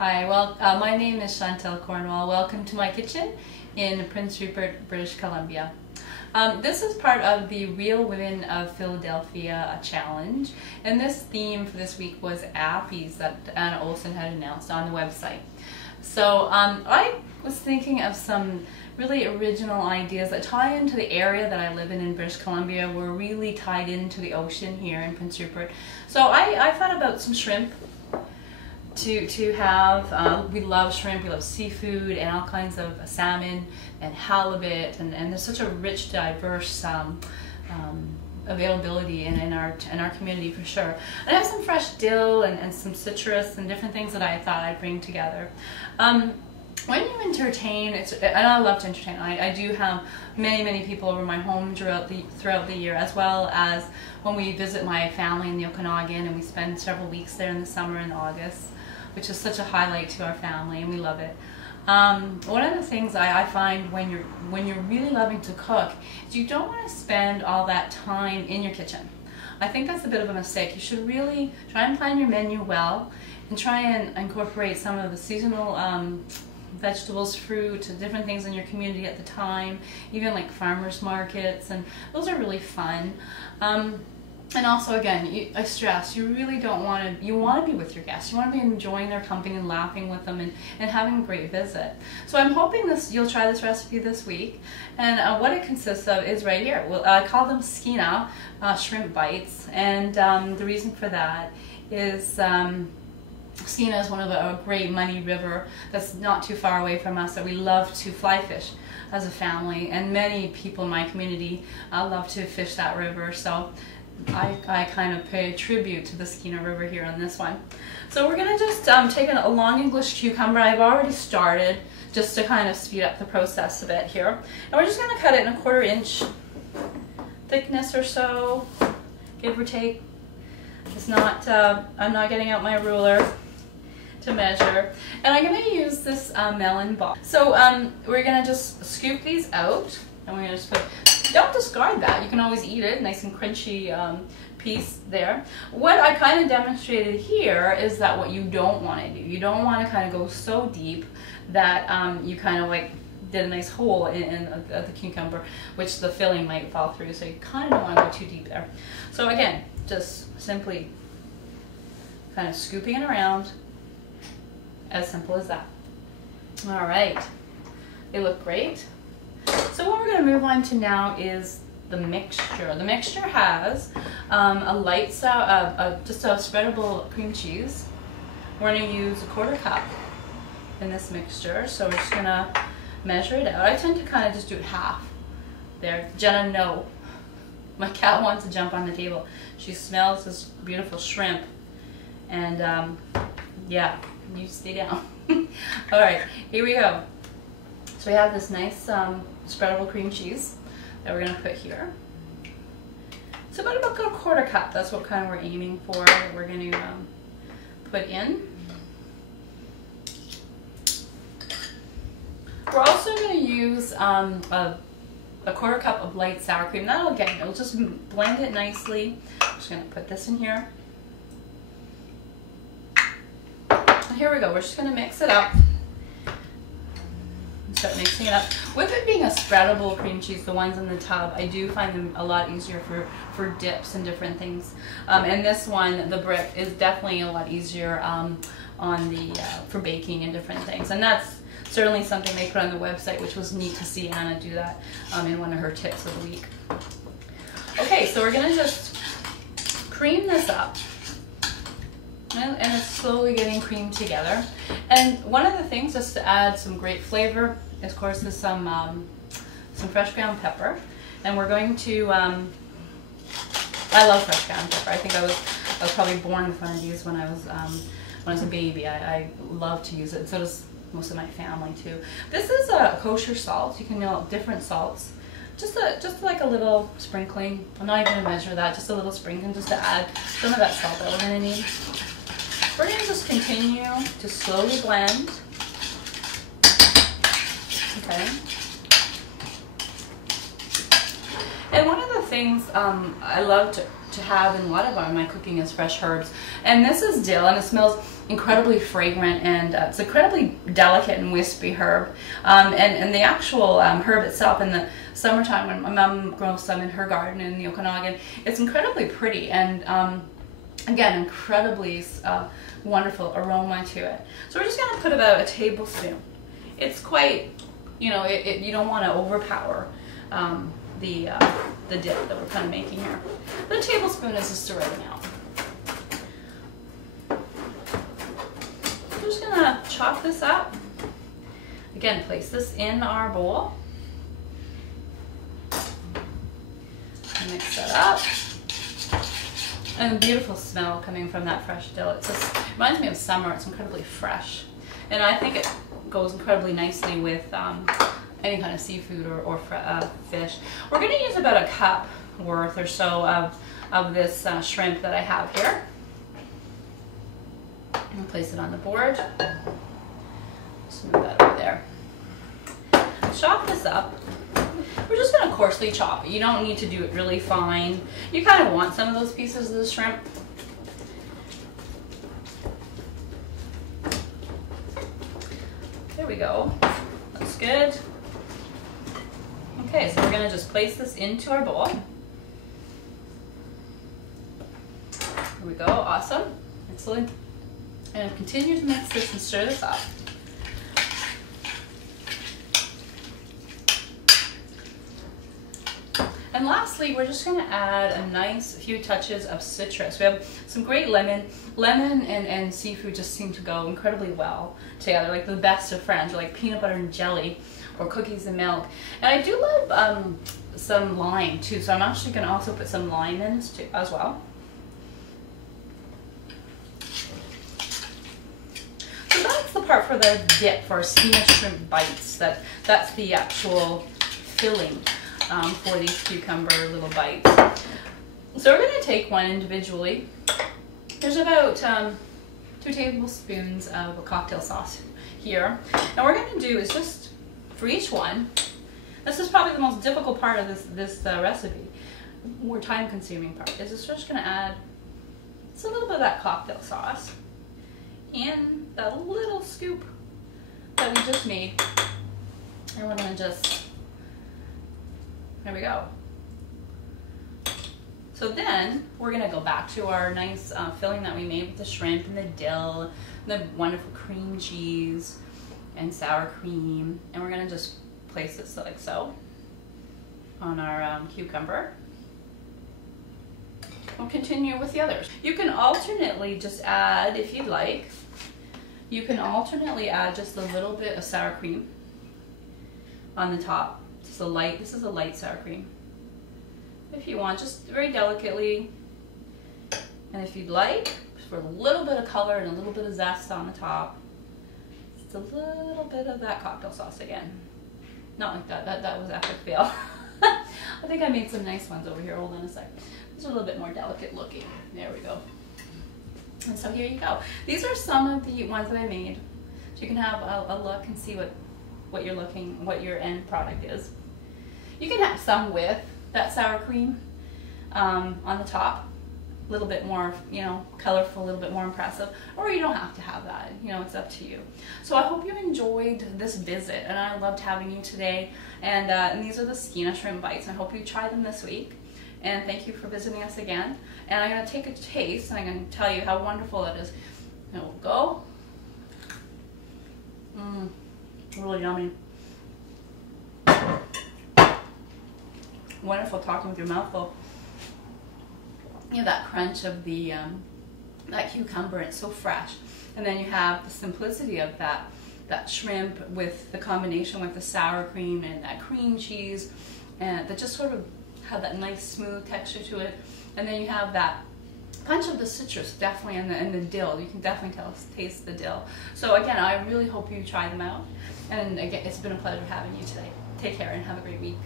Hi, well, my name is Chantel Cornwall. Welcome to my kitchen in Prince Rupert, British Columbia. This is part of the Real Women of Philadelphia challenge, and this theme for this week was appies that Anna Olsen had announced on the website. So I was thinking of some really original ideas that tie into the area that I live in British Columbia. We're really tied into the ocean here in Prince Rupert. So I thought about some shrimp to have. We love shrimp, we love seafood and all kinds of salmon and halibut, and there's such a rich, diverse availability in our community for sure. And I have some fresh dill and some citrus and different things that I thought I'd bring together. When you entertain, and I love to entertain. I do have many people over my home throughout the year, as well as when we visit my family in the Okanagan, and we spend several weeks there in the summer in August, which is such a highlight to our family, and we love it. One of the things I find when you're really loving to cook is you don't want to spend all that time in your kitchen. I think that's a bit of a mistake. You should really try and plan your menu well and try and incorporate some of the seasonal vegetables, fruit, different things in your community at the time, even like farmers markets, and those are really fun. And also, again, I stress, you really don't want to, you want to be with your guests. You want to be enjoying their company and laughing with them and having a great visit. So I'm hoping you'll try this recipe this week. And what it consists of is right here. Well, I call them Skeena shrimp bites. And the reason for that is Skeena is one of a great muddy river that's not too far away from us that we love to fly fish as a family. And many people in my community love to fish that river. So I kind of pay tribute to the Skeena River here on this one. So we're going to just take a long English cucumber. I've already started just to kind of speed up the process a bit here. And we're just going to cut it in 1/4 inch thickness or so, give or take. It's not, I'm not getting out my ruler to measure. And I'm going to use this melon ball. So we're going to just scoop these out, and we're going to just put, don't discard that. You can always eat it, nice and crunchy piece there. What I kind of demonstrated here is that what you don't want to do. You don't want to kind of go so deep that you kind of like did a nice hole in the cucumber, which the filling might fall through. So you kind of don't want to go too deep there. So again, just simply kind of scooping it around, as simple as that. All right, they look great. So what we're going to move on to now is the mixture. The mixture has a light, just a spreadable cream cheese. We're going to use 1/4 cup in this mixture. So we're just going to measure it out. I tend to kind of just do it half. There, Jenna, no. My cat wants to jump on the table. She smells this beautiful shrimp. And yeah, you stay down. All right, here we go. So we have this nice spreadable cream cheese that we're going to put here. So about a 1/4 cup, that's what kind of we're aiming for, that we're going to put in. We're also going to use a 1/4 cup of light sour cream. That'll it'll just blend it nicely. I'm just going to put this in here. And here we go, we're just going to mix it up. Start mixing it up. With it being a spreadable cream cheese, the ones in the tub, I do find them a lot easier for dips and different things. And this one, the brick, is definitely a lot easier for baking and different things. And that's certainly something they put on the website, which was neat to see Anna do that in one of her tips of the week. Okay, so we're going to just cream this up. And it's slowly getting creamed together. And one of the things, just to add some great flavor, of course, is some fresh ground pepper. And we're going to, I love fresh ground pepper. I think I was probably born with one of these when I was a baby. I love to use it. So does most of my family too. This is a kosher salt. You can know different salts. Just like a little sprinkling. I'm not even going to measure that. Just a little sprinkling, just to add some of that salt that we're going to need. We're going to just continue to slowly blend. Okay. And one of the things I love to have in a lot of my cooking is fresh herbs. And this is dill, and it smells incredibly fragrant, and it's incredibly delicate and wispy herb. And the actual herb itself in the summertime, when my mom grows some in her garden in the Okanagan, it's incredibly pretty, and again, incredibly wonderful aroma to it. So we're just going to put about a tablespoon. It's quite, you know, you don't want to overpower the dip that we're kind of making here. The tablespoon is just the right amount. We're just going to chop this up. Again, place this in our bowl. Mix that up. And a beautiful smell coming from that fresh dill. It just reminds me of summer. It's incredibly fresh. And I think it goes incredibly nicely with any kind of seafood or fish. We're going to use about a cup worth or so of this shrimp that I have here. I'm going to place it on the board. Just move that over there. Chop this up. We're just going to coarsely chop it. You don't need to do it really fine. You kind of want some of those pieces of the shrimp. There we go. That's good. Okay, so we're going to just place this into our bowl. Here we go. Awesome. Excellent. And continue to mix this and stir this up. And lastly, we're just going to add a nice few touches of citrus. We have some great lemon. Lemon and seafood just seem to go incredibly well together, like the best of friends, or like peanut butter and jelly, or cookies and milk. And I do love some lime too, so I'm actually going to also put some lime in as well. So that's the part for the dip for Skeena shrimp bites. That's the actual filling for these cucumber little bites. So we're going to take one individually. There's about 2 tablespoons of cocktail sauce here. And what we're going to do is just, for each one, this is probably the most difficult part of this recipe, more time consuming part, is we're just going to add just a little bit of that cocktail sauce in that little scoop that we just made. And we're going to just, there we go. So then we're going to go back to our nice filling that we made with the shrimp and the dill, and the wonderful cream cheese and sour cream. And we're going to just place it like so on our cucumber. We'll continue with the others. You can alternately just add, if you'd like, you can alternately add just a little bit of sour cream on the top. Just a light, this is a light sour cream. If you want, just very delicately. And if you'd like, just for a little bit of color and a little bit of zest on the top, just a little bit of that cocktail sauce again. Not like that, that was epic fail. I think I made some nice ones over here, hold on a sec. These are a little bit more delicate looking. There we go. And so here you go. These are some of the ones that I made. So you can have a look and see what your end product is. You can have some with that sour cream on the top, a little bit more, you know, colorful, a little bit more impressive, or you don't have to have that, you know, it's up to you. So I hope you enjoyed this visit, and I loved having you today, and these are the Skeena shrimp bites. I hope you try them this week, and thank you for visiting us again. And I'm going to take a taste, and I'm going to tell you how wonderful it is. And we'll go. Really yummy. Wonderful talking with your mouth full. You have that crunch of the that cucumber, it's so fresh. And then you have the simplicity of that shrimp with the combination with the sour cream and that cream cheese, and that just sort of have that nice smooth texture to it. And then you have that punch of the citrus, definitely, and the dill. You can definitely taste the dill. So again, I really hope you try them out. And again, it's been a pleasure having you today. Take care and have a great week.